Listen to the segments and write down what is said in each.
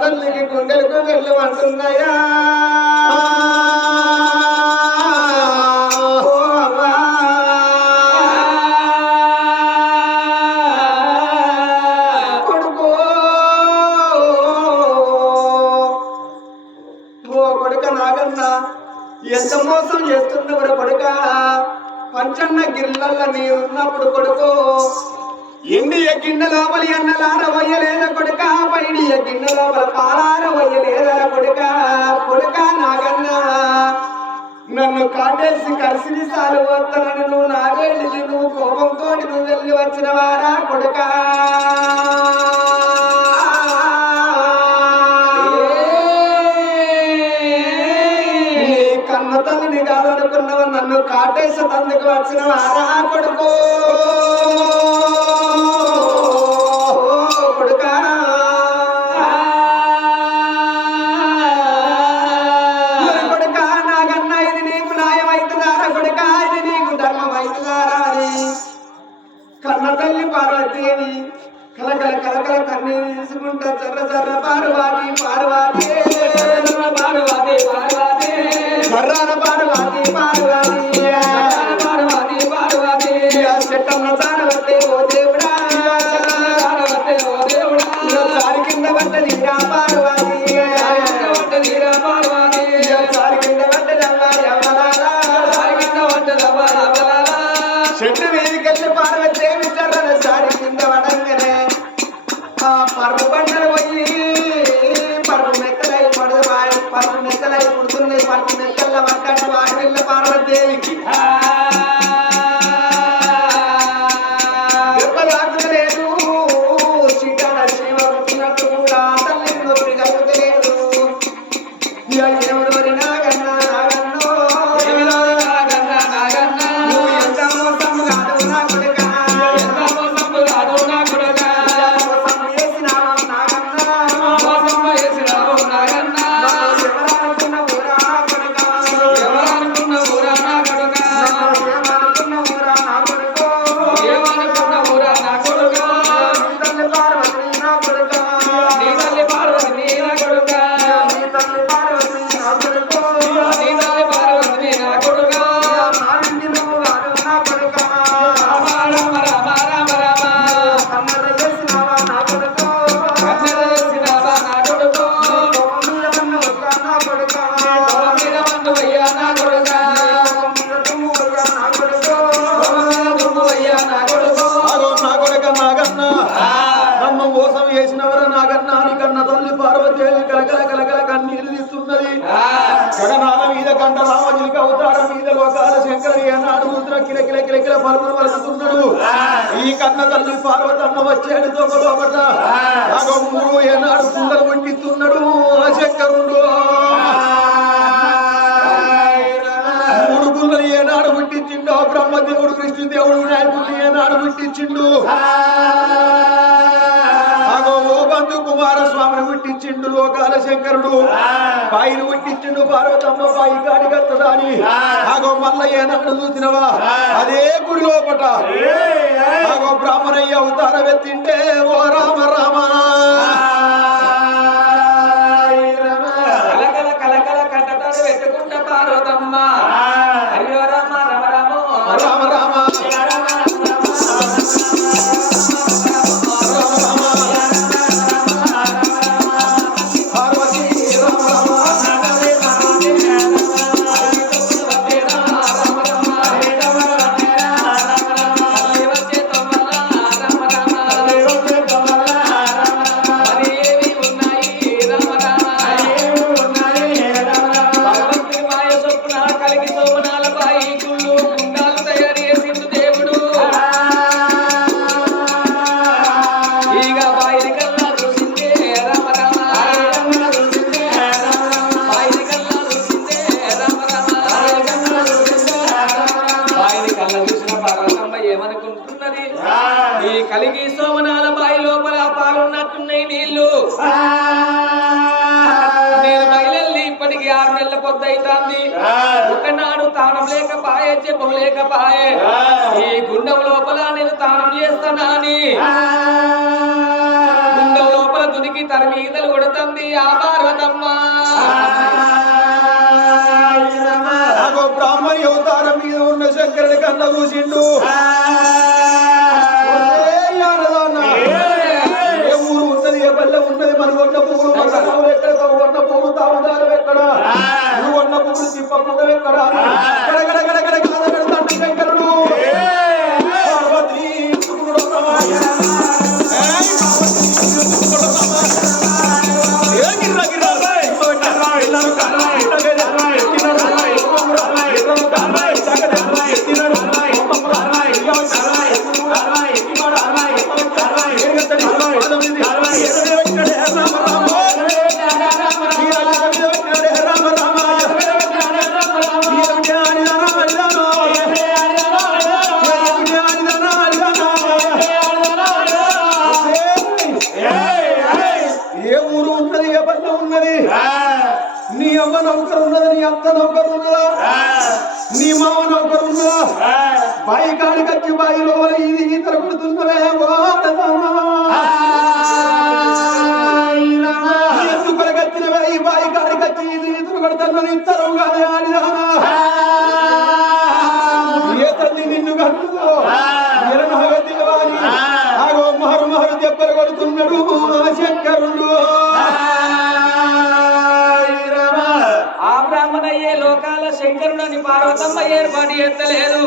తల్లికి గుండెలకు వెళ్ళు అంటున్నాయా కొడుకు ఓ కొడుక నాగన్న ఎంత మోసం చేస్తున్నప్పుడు కొడుక పంచన్న గిల్లల్ల నీ ఉన్నప్పుడు కొడుకు ఎండియ గిన్నె లోపలి అన్నలార వయ్యలేద కొడుక పైడియ గిన్నె లోపల పాలార వయ్యలేద కొడుక కొడుక నాగన్న నన్ను కాటేసి కలిసి సాలు వస్తానని నువ్వు నాగేళ్ళి నువ్వు కోపంతో నువ్వు వెళ్ళి వచ్చిన వారా కొడుక కన్న తల్లిని కాదనుకున్నవ నన్ను కాటేసి తందుకు వచ్చిన వారా కొడుకు కొడుకా కొడుకా నాగన్న ఇది నీకు న్యాయమైతుందారా కొడుకా ఇది నీకు ధర్మమైతుందారా అని కన్న తల్లి పార్వతీని కలకల కలకల కన్నీరు తీసుకుంటా జర్ర జర్ర పార్వతి పార్వతి పార్వతి పార్వతి జర్రాన పార్వతి పార్వతి పార్వతి పార్వతి చెట్టమ్మ సారవతే ఓ దేవుడా ఓ దేవుడా సారి కింద పడ్డ నీరా పార్వతి పడ్డ నీరా పార్వతి సారి కింద పడ్డ సారి కింద పడ్డ చెట్టు వేదికల్లి పార్వతి దేవి చర్రన సారి కింద పడంగానే ఆ పరుపు పంటలు పోయి పరుపు మెత్తలై పడదు పరుపు మెత్తలై పుడుతున్నాయి పరుపు మెత్తల పడ్డట్టు ఆడపిల్ల పార్వతీదేవికి దెబ్బలాగలేదు సీతాల శివ పుట్టినట్టు కూడా తల్లి నొప్పి కలుగుతలేదు ఎవరు నాగన్న నాగన్నో నువ్వు ఎంత మోసం కాదు నా కొడుక గగనాల మీద కంట రామజిలిక అవతారం మీద లోకాల శంకరుడు ఏనాడు ముద్ర కిల కిల కిల కిల పలుకులు వలుకుతున్నాడు ఈ కన్న తల్లి పార్వతమ్మ వచ్చాడు దొంగ లోపట మూడు ఏనాడు కుండలు వండిస్తున్నాడు ఆ శంకరుడు మూడు గుళ్ళలు ఏనాడు పుట్టించిండు బ్రహ్మదేవుడు కృష్ణదేవుడు వినాయకుడు ఏనాడు పుట్టించిండు బంధు కుమారస్వామిని పుట్టించిండు లోకాల శంకరుడు బాయిని పుట్టించిండు పార్వతమ్మ బాయి కాడి కట్టడాని ఆగో మల్ల ఏనాడు చూసినవా అదే గుడి లోపట ఆగో బ్రాహ్మణయ్య అవతారం ఎత్తింటే ఓ రామ రామ కలకల కలకల కట్టడాలు పెట్టుకుంటా పార్వతమ్మ హరియో రామ రామ రామ రామ రామ కలిగి సోమనాల బాయి లోపల పాలున్నట్టున్నాయి నీళ్లు నేను బయలెళ్ళి ఇప్పటికి 6 నెలల పొద్దైతాంది ఒకనాడు తానం లేకపాయే చెప్పం లేకపాయే ఈ గుండం లోపల నేను తానం చేస్తానని గుండం లోపల దునికి తన మీదలు కొడుతుంది ఆ పార్వతమ్మ. బ్రాహ్మణి అవతారం మీద ఉన్న శంకరుడి కన్న చూసిండు. ఏ ఊరు ఉన్నది, ఏ పల్లె ఉన్నది, మన కొన్న పువ్వులు ఎక్కడ, కొన్న పువ్వులు తాగుదారు ఎక్కడ, నువ్వు కొన్న పువ్వులు తిప్పకుండా ఎక్కడ, తండ్రి శంకరుడు నీ అమ్మ నౌకరు ఉన్నదా, నీ అత్త నౌకరు ఉన్నదా, నీ మామ నౌకరు ఉన్నదా, బాయి కాడికి వచ్చి బాయిలో ఇది ఈతర కొడుతున్నవే ఎందుకు వచ్చినవే ఈ బాయి కాడికి వచ్చి ఇది ఈతర కొడుతున్నది ఇతరం కాదే ఆడిదానా, ఏ తల్లి నిన్ను కన్నుదో ఎరనగతివాని ఆగో మహరు మహరు దెబ్బలు కొడుతున్నాడు శంకరుడు. శంకరుడని పార్వతమ్మ ఏర్పాటు ఎత్తలేదు.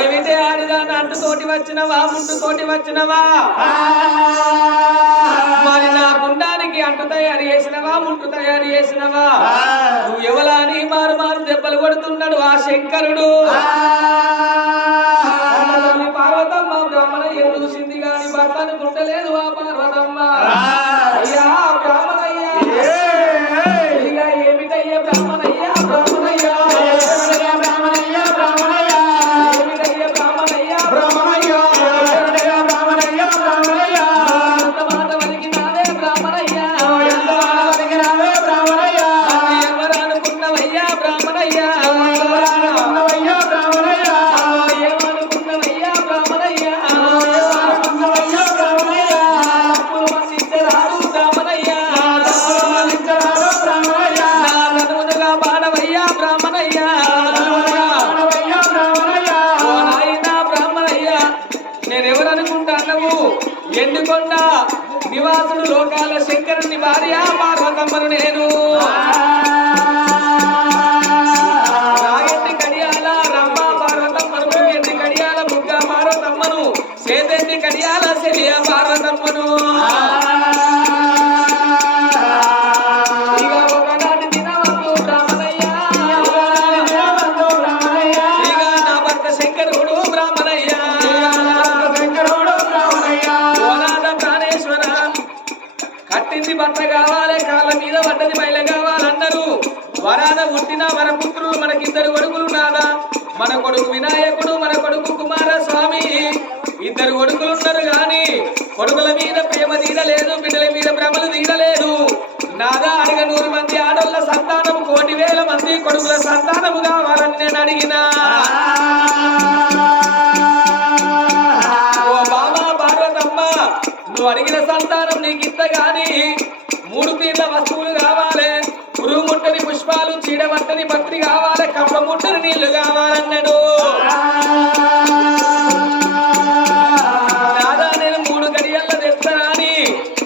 ఏమిటే ఆడిదాన్ని అంటుతోటి వచ్చినవా, ముంటుతోటి వచ్చినవా, మరి నా గుండానికి అంటు తయారు చేసినవా, ముంటు తయారు చేసినవా, నువ్వు ఎవలా అని మారు మారు దెబ్బలు కొడుతున్నాడు ఆ శంకరుడు. పార్వతమ్మ బ్రాహ్మణయ్య చూసింది గాని భర్తను పుట్టలేదు ఆ పార్వతమ్మ. అయ్యా బ్రాహ్మణయ్య, ఇక ఏమిటయ్యా బ్రాహ్మణయ్య, ఎందుకొండ నివాసుడు లోకాల శంకరుని భార్య పార్వతమ్మను నేను. రాగెంటి కడియాల రమ్మ పార్వతమ్మను, ముగ్గెంటి కడియాల ముగ్గ పార్వతమ్మను, చేతెంటి కడియాల శలియ పార్వతమ్మను. ఇక ఒకనాటి దినవంతు బ్రాహ్మణయ్య, ఇక నా భర్త శంకరుడు బ్రాహ్మణయ్య, కట్టింది బట్ట కావాలి, కాళ్ళ మీద పడ్డది మైల కావాలన్నారు. వరాన పుట్టిన వరపుత్రులు మనకిద్దరు కొడుకులు నాదా, మన కొడుకు వినాయకుడు, మన కొడుకు కుమారస్వామి. ఇద్దరు కొడుకులున్నారు గాని కొడుకుల మీద ప్రేమ తీరలేదు, బిడ్డల మీద భ్రమలు తీరలేదు. నాదా అడిగ 100 మంది ఆడోళ్ళ సంతానం, 1,000,000 మంది కొడుకుల సంతానము కావాలని నేను అడిగినా. ఓ బామా పార్వతమ్మ, నువ్వు అడిగిన సంతానం నీకు ఇంత గాని 3 తీర్ల వస్తువులు కావాలి, పురుగు ముట్టని పుష్పాలు, చీడమట్టని పత్రి కావాలి, కప్ప ముట్టని నీళ్లు కావాలన్నాడు. దాదా నేను 3 గడియల్లో తెస్తానా అని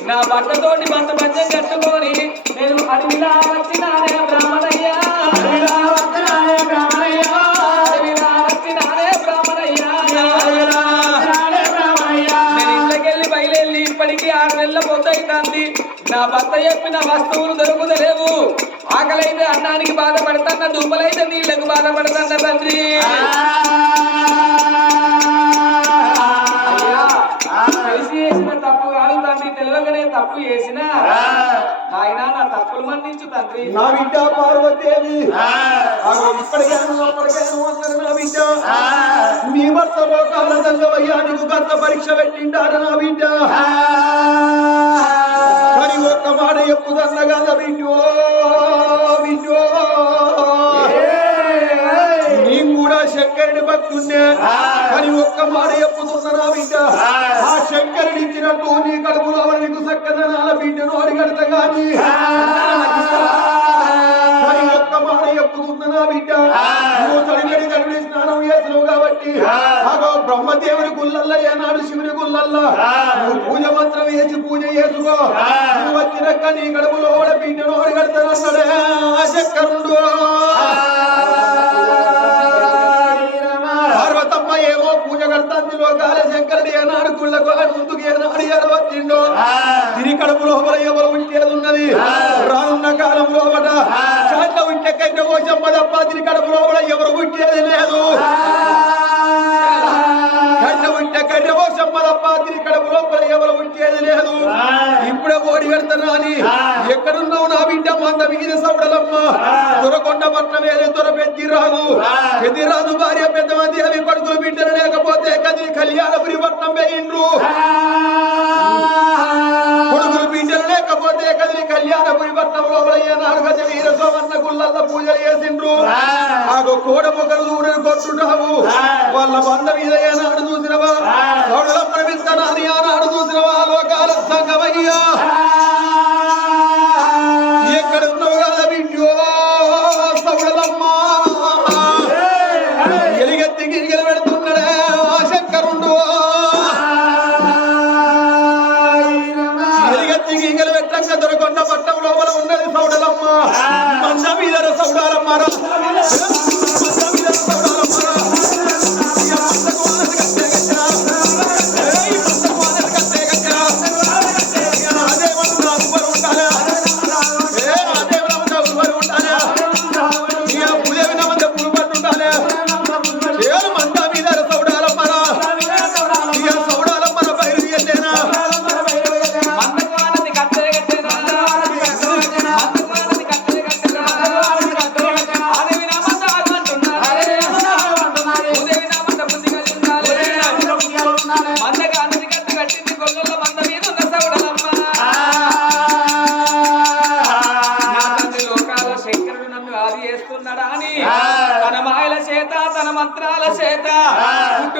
నా భర్తతోటి మంత పంచం కట్టుకొని నేను అడవిలా వచ్చినానే బ్రాహ్మణయ్య, అడవిలా వచ్చినానే బ్రాహ్మణయ్య, అడవిలా వచ్చినానే బ్రాహ్మణయ్య. నేను ఇంట్లోకెళ్ళి బయలుదేరి ఇప్పటికీ 6 నెలల పొద్దైతుంది. నా భర్త చెప్పిన వస్తువులు దొరుకుతలేవు. ఆకలైతే అన్నానికి బాధపడతాన్న, దుబ్బలైతే నీళ్లకు బాధపడతాన్న తండ్రి. తెలిసి చేసిన తప్పు కాదు తండ్రి, తెలియకనే తప్పు చేసిన ఆయన నా తప్పులు మన్నించు తండ్రి. నా బిడ్డ పార్వతేవి ఇప్పటికేను అప్పటికేను అన్నారు. నా బిడ్డ నీ భర్త లోకాల దంగవయ్యా, నీకు భర్త పరీక్ష పెట్టిండాడు నా బిడ్డ. కానీ ఒక్క మాట చెప్పుదన్న కదా బిడ్డో, బిడ్డో నీ కూడా శంకరుడి భక్తుండే, కానీ ఒక్క మాట చెప్పుతున్నా నా బిడ్డ, ఆ శంకరుడి ఇచ్చినట్టు నీ కడుపులో నీకు చక్కగా సంగనాల బిడ్డను అడిగడతా గాని ఒక్క మాట చెప్పుతున్నా నా బిడ్డ నువ్వు తడిగడి తడిడి స్నానం చేసినావు కాబట్టి బ్రహ్మదేవుని గుళ్ళల్లో ఏనాడు శివుని గుళ్ళల్లో నువ్వు పూజ మంత్రం వేసి పూజ చేసుకో నువ్వు వచ్చినాక నీ కడుపులో బిడ్డను అడిగడతానన్నాడే శంకరుడు పార్వతమ్మ ఏమో పూజ కడతాంది లోకాల శంకరుడు ఏనాడు గుళ్ళకు ముందుకు ఏనాడు ఎలా వచ్చిండో తిని కడుపు లోపల ఎవరు ఉంటేది ఉన్నది రానున్న కాలం లోపల చాట్ల ఉంటే కైతే పోసమ్మ తప్ప తిని కడుపు లోపల ఎవరు ఉంటేది లేదు కట్ట ఉంటే కట్ట పోసమ్మ తప్ప తిని కడుపు లోపల ఎవరు ఉంటేది లేదు ఇప్పుడే ఓడి పెడతాను అని ఎక్కడున్నావు నా బిడ్డ మంద మిగిలిన సౌడలమ్మ దొరకొండ పట్నం వేరే దొర పెద్దిరాజు భార్య పెద్ద మంది అవి కొడుకులు బిడ్డలు లేకపోతే కదిలి కళ్యాణపురి పట్నం వేయిండ్రు కొడుకులు బిడ్డలు లేకపోతే కదిలి కళ్యాణపురి పట్నం లోపల ఏనాడు గజ వీర సోమన్న గుళ్ళల్లో పూజలు చేసిండ్రు ఆగో కోడ మొక్కలు దూడని కొట్టున్నావు వాళ్ళ బంధ మీద ఏనాడు చూసినవా సౌడలమ్మ విత్తనాన్ని ఆనాడు చూసినవా లోకాల సంగమయ్యా ఎక్కడున్నావు కదా బిడ్డో సౌడలమ్మ ఎలిగెత్తి గిరిగలు పెడుతున్నాడే ఆ శంకరుండు ఎలిగెత్తి గిరిగలు పెట్టంగా దొరకొండ పట్టం లోపల ఉన్నది సౌడలమ్మ మంద మీద సౌడాలమ్మారా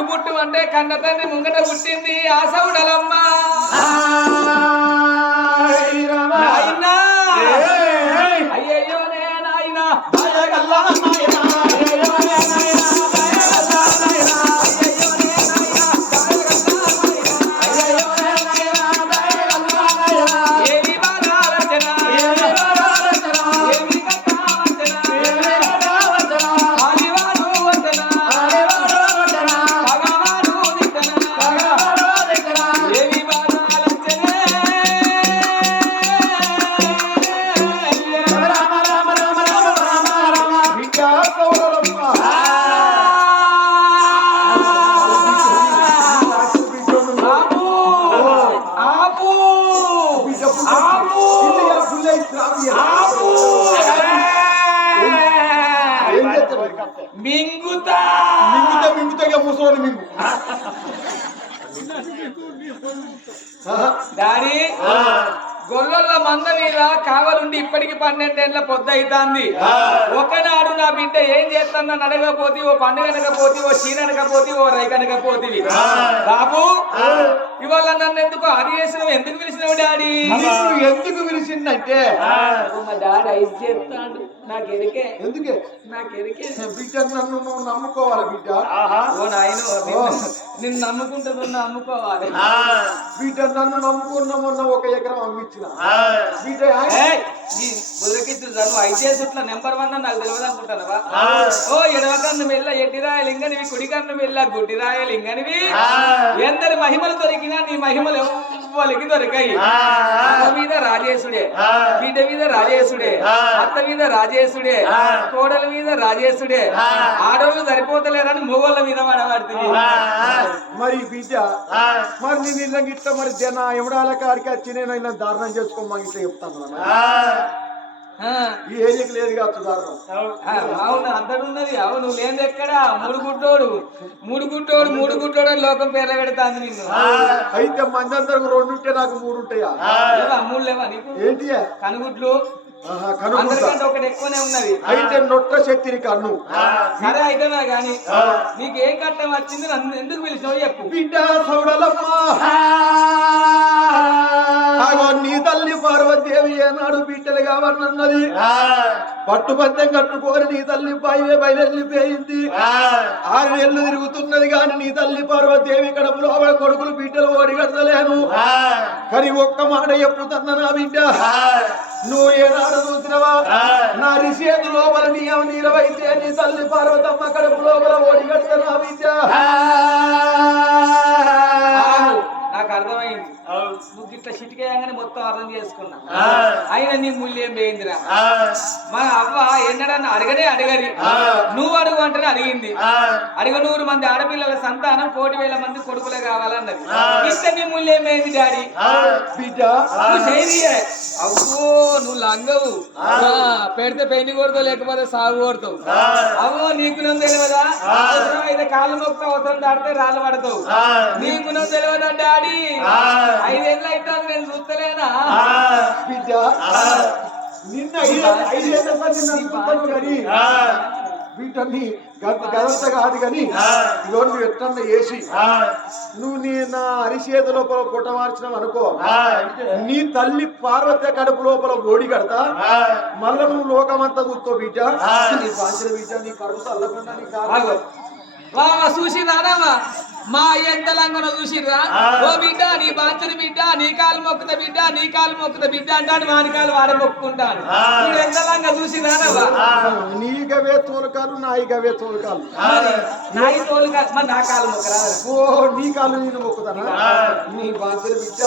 పుట్టు అంటే కన్న తండ్రి ముంగట పుట్టింది ఆ సౌడలమ్మ అయ్యయ్యో నే నాయనా మింగుతా మింగుతా మింగుతా ముసలోని మింగు డాడీ గొల్లల మంద మీద కావలుండి ఇప్పటికి 12 ఏళ్ల పొద్దైతాంది ఒకనాడు నా బిడ్డ ఏం చేస్తానని అడగపోతే ఓ పండుగ అనకపోతే ఓ చీర అనకపోతే ఓ రైకనకపోతే బాబు ఇవాళ నన్ను ఎందుకు అది చేసినావు ఎందుకు పిలిచినావు డాడీ ఎందుకు పిలిచిందంటే మా డాడీ ఐస్ చేస్తాడు నాకు ఎరికే ఎందుకే నాకు ఎరికే బిడ్డ నన్ను నువ్వు నమ్ముకోవాలి బిడ్డ ఓ నాయన నిన్ను నమ్ముకుంటే నమ్ముకోవాలి బిడ్డ నన్ను నమ్ముకున్నామన్న 1 ఎకరం అమ్మించిన బిడ్డ నువ్వు ఐజేసుట్ల నెంబర్ 1 నాకు తెలియదు అనుకుంటానవా ఓ ఎడవకన్ను వెళ్ళ ఎడ్డిరాయలు ఇంగనివి కుడికన్ను వెళ్ళ గుడ్డిరాయలు ఇంగనివి ఎందరి మహిమలు దొరికినా నీ మహిమలు ఎవ్వరికి దొరికాయి అత్త మీద రాజేశుడే బిడ్డ మీద రాజేశుడే అత్త మీద రాజేశుడే కోడల మీద రాజేశుడే ఆడోళ్ళు సరిపోతలేరని మొగోళ్ళ మీద పడబడుతుంది మరి బిడ్డ మరి నేను ఇళ్ళ గిట్ట మరి జన ఎవడాల కాడికి వచ్చి నేను దారుణం చేసుకోమని ఇట్లా చెప్తాను ఈ ఏరియాకి లేదు అవును అంతడున్నది అవును లేదు ఎక్కడా మూడు గుడ్డోడు అని లోకం పేర్ల పెడతాంది నిన్ను అయితే మందందరికి 2 ఉంటే నాకు 3 ఉంటాయా 3 లేవా నీకు ఏంటి కనుగుడ్లు కనుక అందరికంటే ఒకటి ఎక్కువనే ఉన్నది. అయితే నొట్ట శక్తిని కన్ను. సరే అయితేనా గాని నీకు ఏం కట్టం వచ్చింది నన్ను ఎందుకు పిలిచినావు చెప్పు. బిడ్డ సౌడలమ్మ నీ తల్లి పార్వతీదేవి ఏనాడు బిడ్డలు కావాలన్నది. పట్టుపద్యం కట్టుకోని నీ తల్లి బయలుపోయింది. 6 నెలలు తిరుగుతున్నది కానీ నీ తల్లి పార్వతీదేవి కడుపులో కొడుకులు బిడ్డలు ఓడిగడతలేను. కానీ ఒక్క మాట చెప్పుతున్నా నా బిడ్డ, నువ్వు ఏనాడు చూసినవా నా రిషేదు లోపల నీరవైతే నీ తల్లి పార్వతమ్మ కడుపు లోపల ఓడిగడతా నా బిడ్డ. నాకు అర్థమైంది. నువ్వు ఇట్లా చిటికేయంగానే మొత్తం అర్థం చేసుకున్నా. అయినా నీ మూల్యం పోయిందిరా. మన అవ్వ ఎన్నడన్నా అడగని నువ్వు అడుగు అంటేనే అడిగింది. 100 మంది ఆడపిల్లల సంతానం 1,00,000 మంది కొడుకులే కావాలన్నది. ఇస్తే నీ మూల్యం పోయింది డాడీ. బిడ్డ అవ్వో నువ్వు లంగవు. పెడితే పెళ్లి కొడతావు లేకపోతే సాగు కొడతావు. అవ్వో నీకు నువ్వు తెలియదా? అవసరం అయితే కాళ్ళు మొక్క అవసరం దాడితే రాళ్ళు పడతావు. నీకు నువ్వు తెలియదా డాడీ? 5 ఏళ్ళు అయితే నేను చూస్తలేనా బిడ్డ? నిన్న 5 ఏళ్ళ కానీ వీటన్ని గదంతా కాదు కానీ ఇదో నువ్వు ఎట్లన్నా వేసి నువ్వు నా అరిచేతి లోపల పుట్ట మార్చినావు అనుకో, నీ తల్లి పార్వతి కడుపు లోపల ఓడి కడతా. మళ్ళా నువ్వు లోకమంతా చూస్తావు బిడ్డ. నీ బాధ్యత బిడ్డ, నీ కడుపు అల్లకుండా నీ కాదు చూసి రానావా మా ఎంత లంగన చూసిర్రా. ఓ బిడ్డ నీ బాధ్యత బిడ్డ, నీ కాలు మొక్కుత బిడ్డ, నీ కాలు మొక్కుత బిడ్డ అంటాను. వాని కాలు వాడే మొక్కుకుంటాను. నువ్వు ఎంత లంగా చూసి రానావా? నీకవే తోలుకాలు నాయికవే తోలుకాలు. నాయి తోలుకాలు మరి నా కాలు మొక్కరా? ఓ నీ కాలు నేను మొక్కుతానా? నీ బాధ్యత బిడ్డ.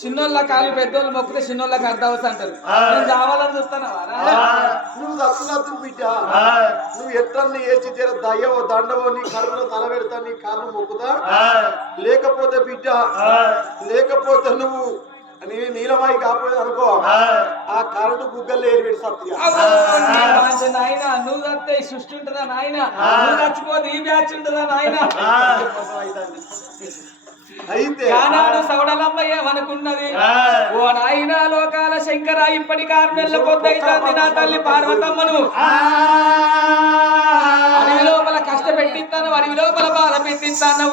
చిన్నోళ్ళ కాలు పెద్దోళ్ళు మొక్కితే చిన్నోళ్ళకి అర్థవస అంటారు. నేను రావాలని చూస్తానా? నువ్వు దత్తు బిడ్డ, నువ్వు ఎట్లన్నీ వేసి తీర దయ్యవో దండవో నీ కడుపులో తల పెడతా, నీ కాళ్ళు మొక్కుతా. లేకపోతే బిడ్డ, లేకపోతే నువ్వు నీలమాయి కాకపోతే అనుకో, ఆ కరెంటు గుగ్గల్లో ఏరిపెట్టి సత్తుగా. నాయన నువ్వు చస్తే ఈ సృష్టి ఉంటుందా నాయన? నువ్వు చచ్చిపోతే ఈ బ్యాచ్ ఉంటుందా నాయన? అయితే ఆనాడు సౌడలమ్మ ఏమనుకున్నది? ఓ నాయన లోకాల శంకర, ఇప్పటికి 6 నెలల పొద్దైతుంది నా తల్లి పార్వతమ్మను అడవి లోపల కష్టపెట్టిస్తాను, అడవి లోపల బాధ పెట్టిస్తాను.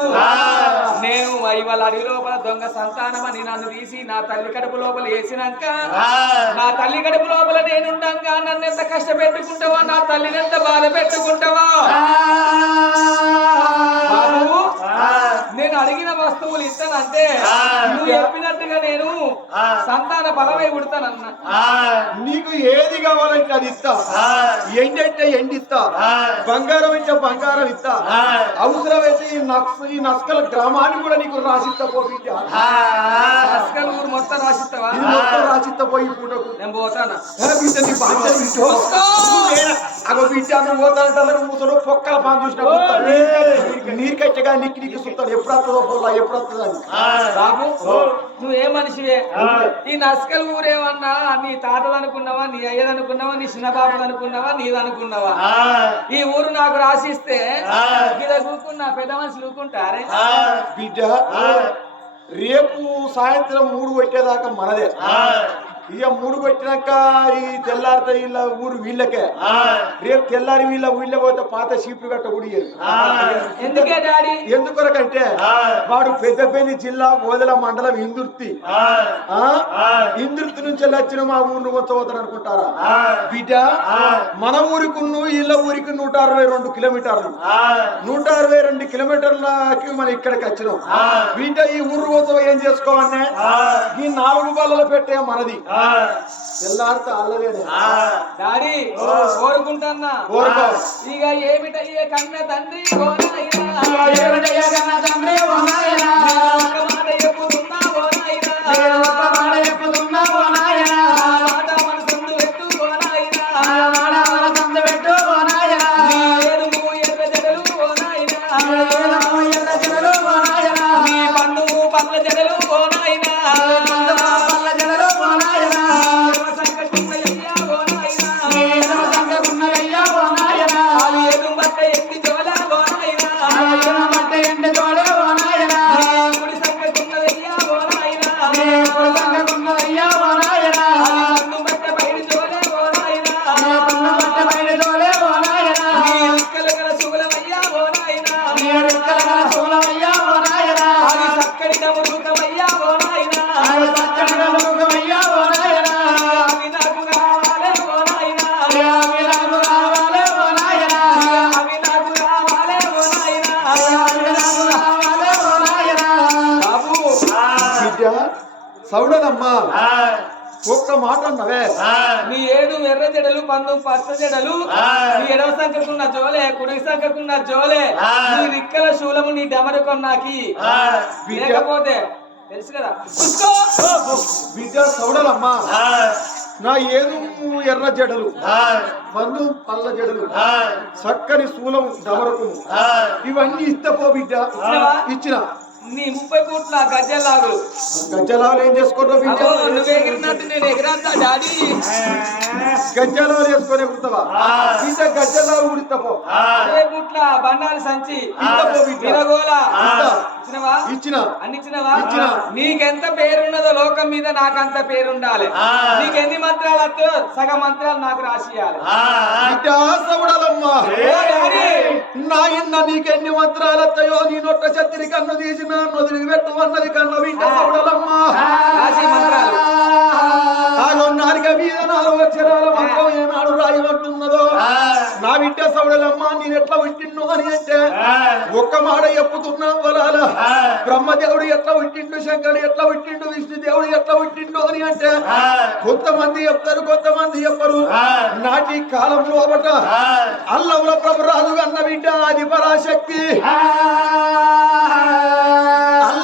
నేను ఇవాళ అడవి లోపల దొంగ సంతానం అని నన్ను తీసి నా తల్లి కడుపు లోపల వేసినాక, నా తల్లి కడుపు లోపల నేనుండగా నన్ను ఎంత కష్టపెట్టుకుంటావా, నా తల్లిని ఎంత బాధ పెట్టుకుంటావా? బాబు నేను అడిగిన వస్తువులు ఇస్తానంటే నువ్వు చెప్పినట్టుగా నేను సంతాన బలమై పుడతానన్నా. నీకు ఏది కావాలంటే అది ఇస్తా, ఎండంటే ఎండిస్తా, బంగారం అంటే బంగారం ఇస్తా. అవసరమైతే ఈ నస్కల గ్రామాన్ని కూడా నీకు రాసిస్తా. నస్కల ఊరు మొత్తం రాసిస్తావా? మొత్తం రాసిస్తా. పోయి పూటకు నేను పోతానా? అగో బిడ్డ నువ్వు పోతానంటే మూతలో పొక్కల పాన్ చూసిన నీరు కట్టగా నీకు నీకు చూస్తాను. ఎప్పుడు వస్తుందో పోలా, ఎప్పుడు వస్తుందని. బాబు నువ్వు ఏ మనిషివే? ఈ నస్కల ఊరేమన్నా నీ తాతది అనుకున్నావా, నీ అయ్యది అనుకున్నావా, నీ చిన్నబాబుది అనుకున్నావా, నీది అనుకున్నావా? ఈ ఊరు నాకు రాసిస్తే ఇలా కూకున్నా పెద్ద మనుషులు ఊకుంటారే. బిడ్డ రేపు సాయంత్రం 3 కొట్టేదాకా మనదే. ఇక 3 కొట్టినాక ఈ తెల్లారితే వీళ్ళ ఊరు వీళ్ళకే. రేపు తెల్లారి వీళ్ళ పోతే పాత షీపు గట్ట ఉడిగేది. ఎందుకే డాడీ? ఎందుకొరకంటే వాడు పెద్దపల్లి జిల్లా ఓదెల మండలం ఇందుర్తి. ఇందుర్తి నుంచి వచ్చిన మా ఊరిని పోతాడు అనుకుంటారా? బిడ్డ మన ఊరికి వీళ్ళ ఊరికి 162 కిలోమీటర్లు. 162 కిలోమీటర్లకి మనం ఇక్కడికి వచ్చినాం. బిడ్డ ఈ ఊరు పోతావు ఏం చేసుకోవాలనే ఈ 4 బల్లలు పెట్టే మనది. తెల్లారితే అల్లలేదే డాడీ కోరుకుంటున్నా. ఇక ఏమిటయ్యే కన్న తండ్రి సౌడనమ్మా ఒక్క మాట అన్నవే నీ ఏడు ఎర్ర జడలు పందు పచ్చ జడలు నీ ఎడవ సంఖ్యకున్న జోలే కుడి సంఖ్యకున్న జోలే నీ రిక్కల శూలము నీ డమరుకొన్నాకి లేకపోతే తెలుసు కదా చూసుకో. బిడ్డ సౌడలమ్మా నా ఏదు ఎర్ర జడలు మందు పల్ల జడలు చక్కని శూలం దమరకు ఇవన్నీ ఇస్తపో బిడ్డ ఇచ్చిన నీ 30 కోట్ల గజ్జలాగులు గజ్జలాలు ఏం చేసుకోవడం బిడ్డ అగో నువ్వు ఎగిరినట్టు నేను ఎగిరంతా డాడీ గజ్జలాలు వేసుకొని కుడతావా బిడ్డ గజ్జలాలు ఉడితపో అదే పుట్ల బండాలు సంచి ఇస్తపో బిడ్డ విరగోల ఇస్తా. ఇచ్చినవా ఇచ్చిన అన్ని ఇచ్చినవా ఇచ్చిన. నీకెంత పేరున్నదో లోకం మీద నాకంత పేరుండాలి నీకెన్ని మంత్రాలు వద్దు సగం మంత్రాలు నాకు రాసియాలి బిడ్డ సౌడలమ్మా ఓ డాడీ నా ఇన్న నీకెన్ని మంత్రాలు వస్తాయో నీ నొట్ట చత్తిరి కన్ను తీసిన నొదిలి పెట్టు అన్నది కన్ను బిడ్డ సౌడలమ్మా రాసి మంత్రాలు ఆగో నాలుక మీద 4 అక్షరాల మంత్రం ఏనాడు రాయబట్టున్నదో నా బిడ్డ సౌడలమ్మా నేను ఎట్లా పుట్టిండు అని అంటే ఒక్క మాట చెప్పుతున్నా వరాల బ్రహ్మదేవుడు ఎట్లా పుట్టిండు శంకరుడు ఎట్లా పుట్టిండు విష్ణుదేవుడు ఎట్లా పుట్టిండు అని అంటే కొంతమంది చెప్తారు కొంతమంది చెప్పరు నాటి కాలం లోపట అల్లముల ప్రభు రాజు అన్న బిడ్డ ఆది పరాశక్తి